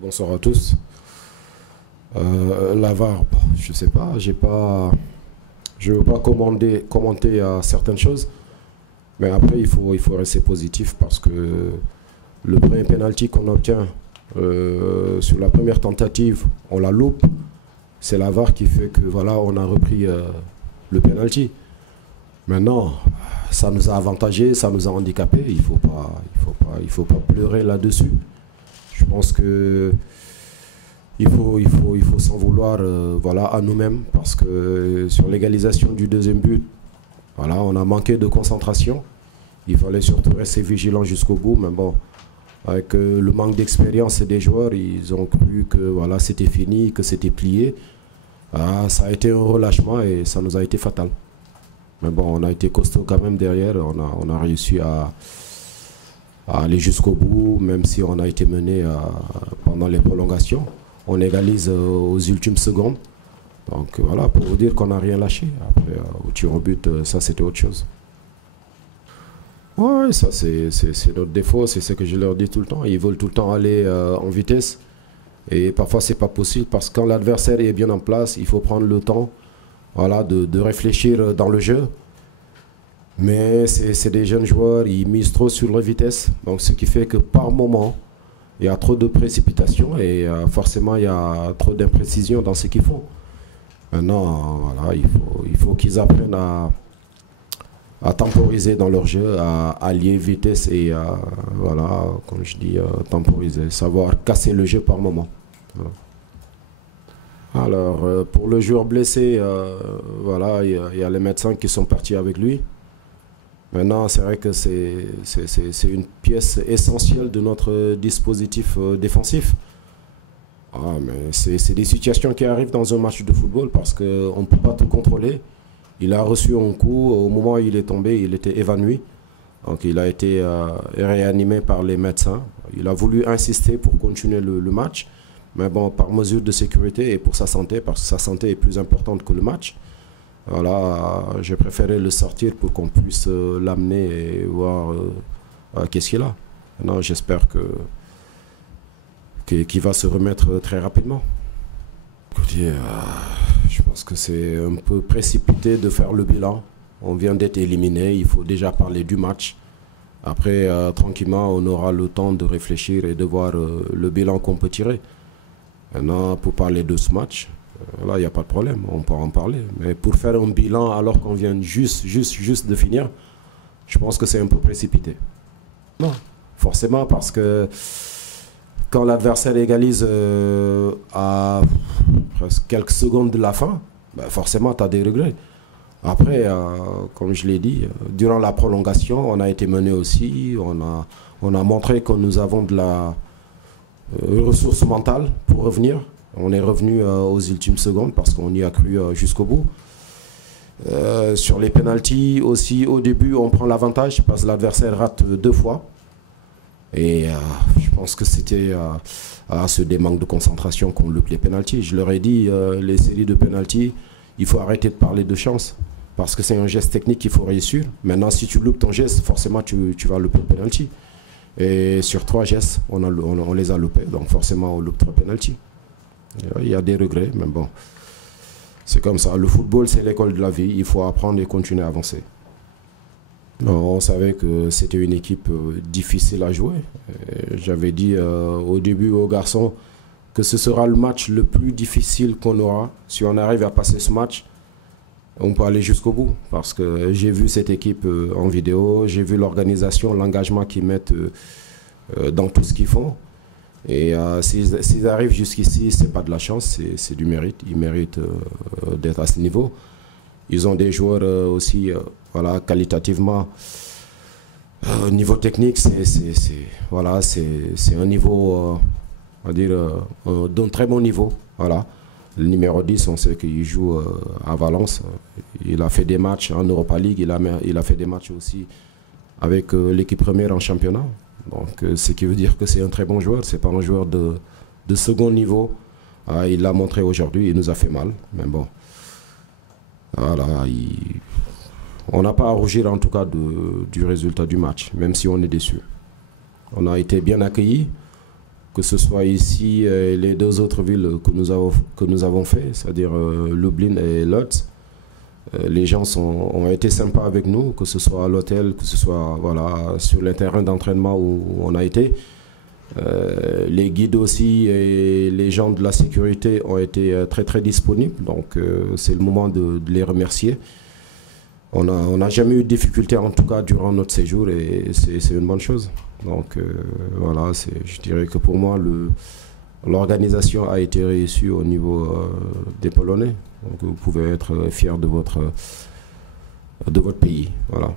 Bonsoir à tous. La VAR, je sais pas, je ne veux pas commenter à certaines choses, mais après il faut rester positif parce que le premier penalty qu'on obtient sur la première tentative, on la loupe. C'est la VAR qui fait que voilà, on a repris le penalty. Maintenant, ça nous a avantagé, ça nous a handicapé. Il faut pas pleurer là-dessus. Je pense que il faut s'en vouloir voilà, à nous-mêmes parce que sur l'égalisation du deuxième but, voilà, on a manqué de concentration. Il fallait surtout rester vigilant jusqu'au bout. Mais bon, avec le manque d'expérience des joueurs, ils ont cru que voilà, c'était fini, que c'était plié. Ah, ça a été un relâchement et ça nous a été fatal. Mais bon, on a été costaud quand même derrière. On a réussi à aller jusqu'au bout, même si on a été mené pendant les prolongations. On égalise aux ultimes secondes. Donc voilà, pour vous dire qu'on n'a rien lâché. Après, au tir au but, ça c'était autre chose. Ouais, ça c'est notre défaut, c'est ce que je leur dis tout le temps. Ils veulent tout le temps aller en vitesse. Et parfois c'est pas possible parce que quand l'adversaire est bien en place, il faut prendre le temps voilà, de réfléchir dans le jeu. Mais c'est des jeunes joueurs, ils misent trop sur la vitesse. Donc ce qui fait que par moment, il y a trop de précipitations et forcément il y a trop d'imprécisions dans ce qu'ils font. Maintenant, voilà, il faut qu'ils apprennent à temporiser dans leur jeu, à allier vitesse et voilà, comme je dis, temporiser, savoir casser le jeu par moment. Voilà. Alors, pour le joueur blessé, voilà, il y a les médecins qui sont partis avec lui. Maintenant, c'est vrai que c'est une pièce essentielle de notre dispositif défensif. Ah, mais c'est des situations qui arrivent dans un match de football parce qu'on ne peut pas tout contrôler. Il a reçu un coup, au moment où il est tombé, il était évanoui. Donc il a été réanimé par les médecins. Il a voulu insister pour continuer le match. Mais bon, par mesure de sécurité et pour sa santé, parce que sa santé est plus importante que le match. Voilà, j'ai préféré le sortir pour qu'on puisse l'amener et voir qu'est-ce qu'il a. Maintenant, j'espère qu'il va se remettre très rapidement. Écoutez, je pense que c'est un peu précipité de faire le bilan. On vient d'être éliminé, il faut déjà parler du match. Après, tranquillement, on aura le temps de réfléchir et de voir le bilan qu'on peut tirer. Maintenant, pour parler de ce match, là, il n'y a pas de problème, on peut en parler. Mais pour faire un bilan alors qu'on vient juste de finir, je pense que c'est un peu précipité. Non, forcément, parce que quand l'adversaire égalise à presque quelques secondes de la fin, ben forcément, tu as des regrets. Après, comme je l'ai dit, durant la prolongation, on a été mené aussi. On a montré que nous avons de la ressource mentale pour revenir. On est revenu aux ultimes secondes parce qu'on y a cru jusqu'au bout. Sur les pénaltys aussi, au début, on prend l'avantage parce que l'adversaire rate 2 fois. Et je pense que c'était à ce manque de concentration qu'on loupe les pénaltys. Je leur ai dit, les séries de pénaltys, il faut arrêter de parler de chance. Parce que c'est un geste technique qu'il faut réussir. Maintenant, si tu loupes ton geste, forcément, tu vas louper le pénalty. Et sur 3 gestes, on les a loupés. Donc forcément, on loupe 3 pénaltys. Il y a des regrets, mais bon. C'est comme ça. Le football, c'est l'école de la vie. Il faut apprendre et continuer à avancer. Non, on savait que c'était une équipe difficile à jouer. J'avais dit au début aux garçons que ce sera le match le plus difficile qu'on aura. Si on arrive à passer ce match, on peut aller jusqu'au bout. Parce que j'ai vu cette équipe en vidéo, j'ai vu l'organisation, l'engagement qu'ils mettent dans tout ce qu'ils font. Et s'ils arrivent jusqu'ici, ce n'est pas de la chance, c'est du mérite. Ils méritent d'être à ce niveau. Ils ont des joueurs aussi, voilà, qualitativement. Au niveau technique, voilà, c'est un niveau, on va dire, d'un très bon niveau. Voilà. Le numéro 10, on sait qu'il joue à Valence. Il a fait des matchs en Europa League, il a fait des matchs aussi avec l'équipe première en championnat. Donc, ce qui veut dire que c'est un très bon joueur. Ce n'est pas un joueur de second niveau. Il l'a montré aujourd'hui, il nous a fait mal. Mais bon, voilà, on n'a pas à rougir en tout cas du résultat du match, même si on est déçu. On a été bien accueillis. que ce soit ici et les deux autres villes que nous avons fait, c'est-à-dire Lublin et Lodz. Les gens ont été sympas avec nous, que ce soit à l'hôtel, que ce soit voilà, sur les terrains d'entraînement où on a été. Les guides aussi et les gens de la sécurité ont été très très disponibles, donc c'est le moment de les remercier. On n'a jamais eu de difficulté en tout cas durant notre séjour et c'est une bonne chose. Donc voilà, je dirais que pour moi l'organisation a été réussie au niveau des Polonais. Donc vous pouvez être fiers de votre pays. Voilà.